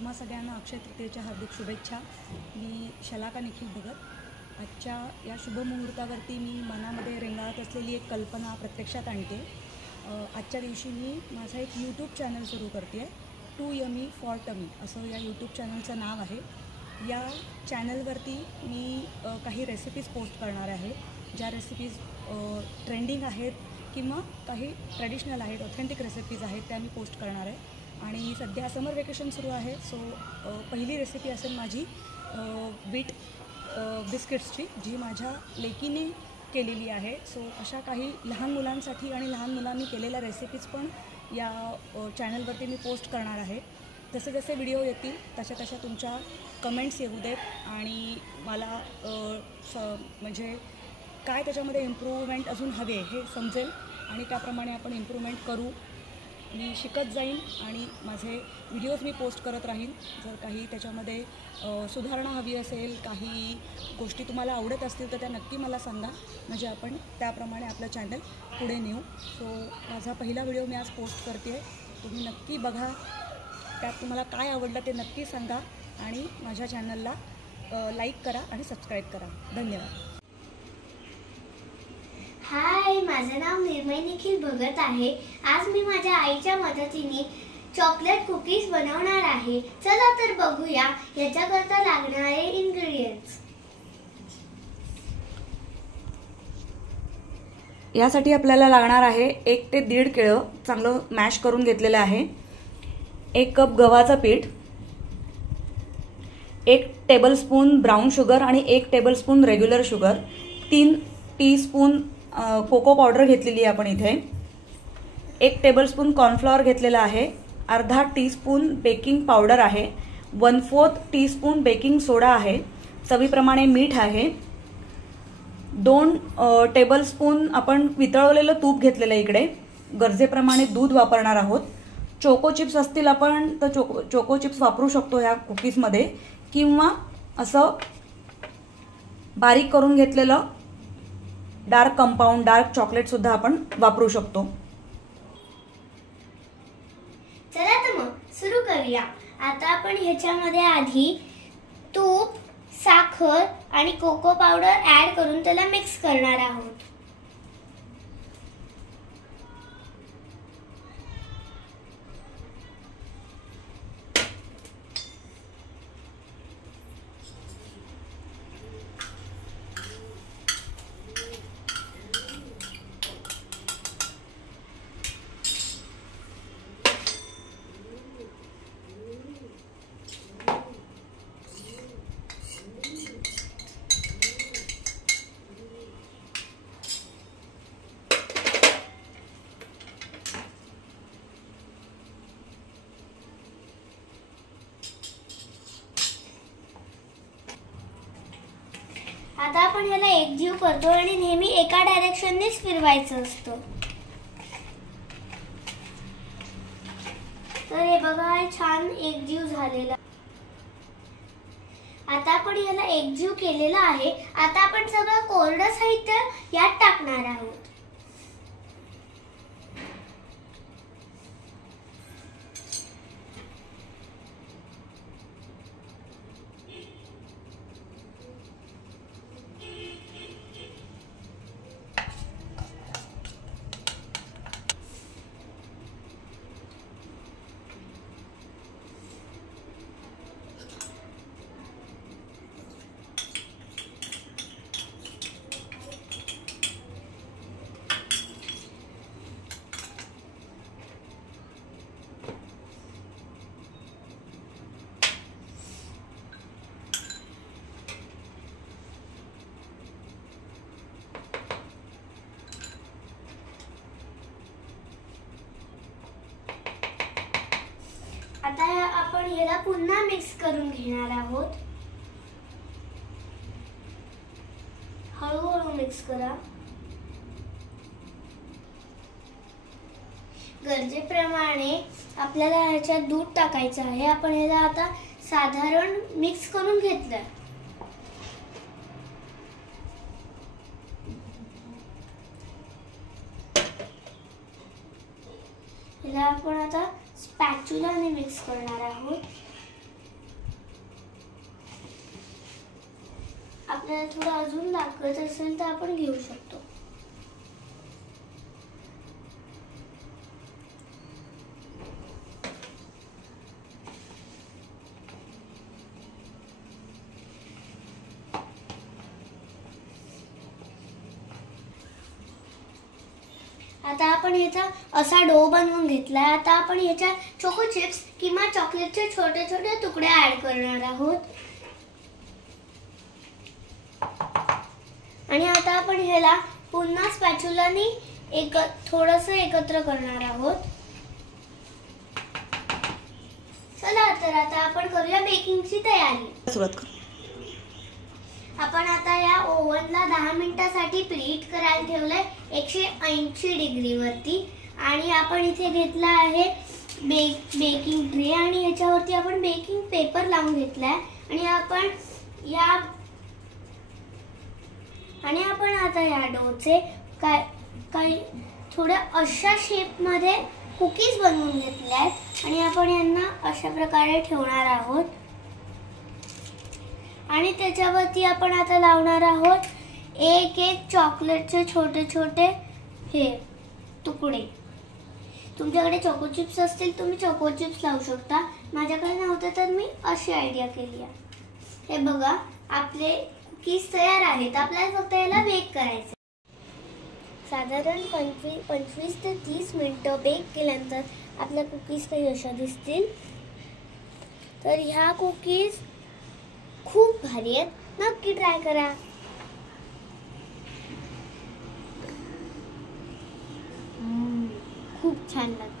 तुम्हा सगळ्यांना अक्षय तृतीयेच्या हार्दिक शुभेच्छा। मी शलाका निखिल भगत। आजच्या या शुभमुहूर्तावरती मी मनामध्ये रेंगाळत असलेली एक कल्पना प्रत्यक्षात आणते। आजच्या दिवशी मी माझा एक यूट्यूब चॅनल सुरू करते आहे। टू यमी फॉर टमी असं या यूट्यूब चॅनलचं नाव आहे। या चॅनलवरती मी काही रेसिपीज पोस्ट करणार आहे, ज्या रेसिपीज ट्रेंडिंग आहेत किंवा काही ट्रेडिशनल आहेत, ऑथेंटिक रेसिपीज आहेत, त्या मी पोस्ट करणार आहे। आणि सध्या समर वेकेशन सुरू आहे, सो पहिली रेसिपी असेल माझी बीट बिस्किट्सची, जी माझ्या लेकीने केलेली आहे। सो अशा काही लहान मुलांसाठी आणि लहान मुलांनी केलेल्या रेसिपीज पण या चॅनलवरती मी पोस्ट करणार आहे। जसे जसे व्हिडिओ येतील तशा तशा तुमच्या कमेंट्स येऊ देत आणि मला म्हणजे काय त्याच्यामध्ये इम्प्रूव्हमेंट अजून हवे हे समजेल आणि त्याप्रमाणे आपण इम्प्रूव्हमेंट करू। मी शिकत जाईन आणि माझे व्हिडिओज मी पोस्ट करत राहीन। जर काही त्याच्यामध्ये सुधारणा हवी असेल, काही गोष्टी तुम्हाला आवडत असतील तर त्या नक्की मला सांगा, म्हणजे आपण त्याप्रमाणे आपलं चॅनल पुढे नेऊ। सो माझा पहिला व्हिडिओ मी आज पोस्ट करते आहे, तुम्ही नक्की बघा। त्यात तुम्हाला काय आवडलं ते नक्की सांगा आणि माझ्या चॅनलला लाईक करा आणि सबस्क्राईब करा। धन्यवाद। हाय, माझं नाव निर्मय निखिल भगत आहे। आज मी माझ्या आईच्या मदतीने चॉकलेट कुकीज बनवणार आहे। चला तर बघूया याच्याकरता लागणारे इन्ग्रेडियंट्स। यासाठी आपल्याला लागणार आहे 1 ते 1.5 केळं चांगलं मॅश करून घेतलेलं आहे, 1 कप गव्हाचं पीठ, 1 टेबलस्पून ब्राऊन शुगर आणि 1 tablespoon regular sugar, 3 teaspoon cocoa powder घेतलेली आहे आपण इथे, 1 टेबलस्पून कॉर्नफ्लॉवर घेतलेला आहे, अर्धा टीस्पून बेकिंग पावडर आहे, 1/4 टीस्पून बेकिंग सोडा आहे, चवीप्रमाणे मीठ आहे, 2 टेबलस्पून आपण वितळवलेलं तूप घेतलेलं आहे इकडे, गरजेप्रमाणे दूध वापरणार आहोत। चोको चिप्स असतील आपण तर चोको चिप्स वापरू शकतो या कुकीजमध्ये, किंवा असं बारीक करून घेतलेलं डार्क कंपाऊंड डार्क चॉकलेट सुद्धा आपण वापरू शकतो। चला तर मग सुरू करूया। आता आपण ह्याच्यामध्ये आधी तूप, साखर आणि कोको पावडर ऍड करून त्याला मिक्स करणार आहोत। आता आपण ह्याला एकजीव करतो आणि नेहमी एका डायरेक्शननेच फिरवायचं असतं। तर हे बघा, छान एकजीव झालेला। आता आपण ह्याला एकजीव केलेला आहे। आता आपण सगळं कोरडं साहित्य यात टाकणार आहोत। आता आपण ह्याला पुन्हा मिक्स करून घेणार आहोत। हळूहळू मिक्स करा। गरजेप्रमाणे आपल्याला ह्याच्यात दूध टाकायचं आहे। आपण ह्याला आता साधारण मिक्स करून घेतलं। ह्याला आपण आता स्पॅच्युलाने मिक्स करणार आहोत। आपल्याला थोडं अजून लागत असेल तर आपण घेऊ शकतो. आता आपण ह्याचा असा डो बनवून घेतलाय. आता आपण ह्याच्यात चोको चिप्स किंवा चॉकलेटचे छोटे छोटे तुकडे ऍड करणार आहोत. आणि आता आपण ह्याला पुन्हा स्पॅच्युलाने थोडंसं एकत्र करणार आहोत. चला तर आता आपण करूया बेकिंगची तयारी. सुरुवात करू. आपण आता या ओव्हनला 10 मिनिटांसाठी प्रीहीट करायला ठेवलंय 180 डिग्रीवरती. आणि आपण इथे घेतला आहे बेकिंग ट्रे आणि ह्याच्यावरती आपण बेकिंग पेपर लावून घेतलाय. आणि आपण आता या डोचे काही थोड्या अशा शेपमध्ये कुकीज बनवून घेतल्या आहेत आणि आपण यांना अशा प्रकारे ठेवणार आहोत. आणि त्याच्यावरती आपण आता लावणार आहोत एक चॉकलेटचे छोटे छोटे हे तुकडे. तुमच्याकडे चोको चिप्स असतील तुम्ही चोको चिप्स लावू शकता. माझ्याकडे नव्हते तर मी अशी आयडिया केली आहे. हे बघा आपले कुकीज तयार आहेत. आपल्याला फक्त याला बेक करायचं. साधारण 25 ते 30 मिनिटं बेक केल्यानंतर आपल्या कुकीज काही अशा दिसतील. तर ह्या कुकीज खूप भारी आहेत. नक्की ट्राय करा. खूप छान लागतात.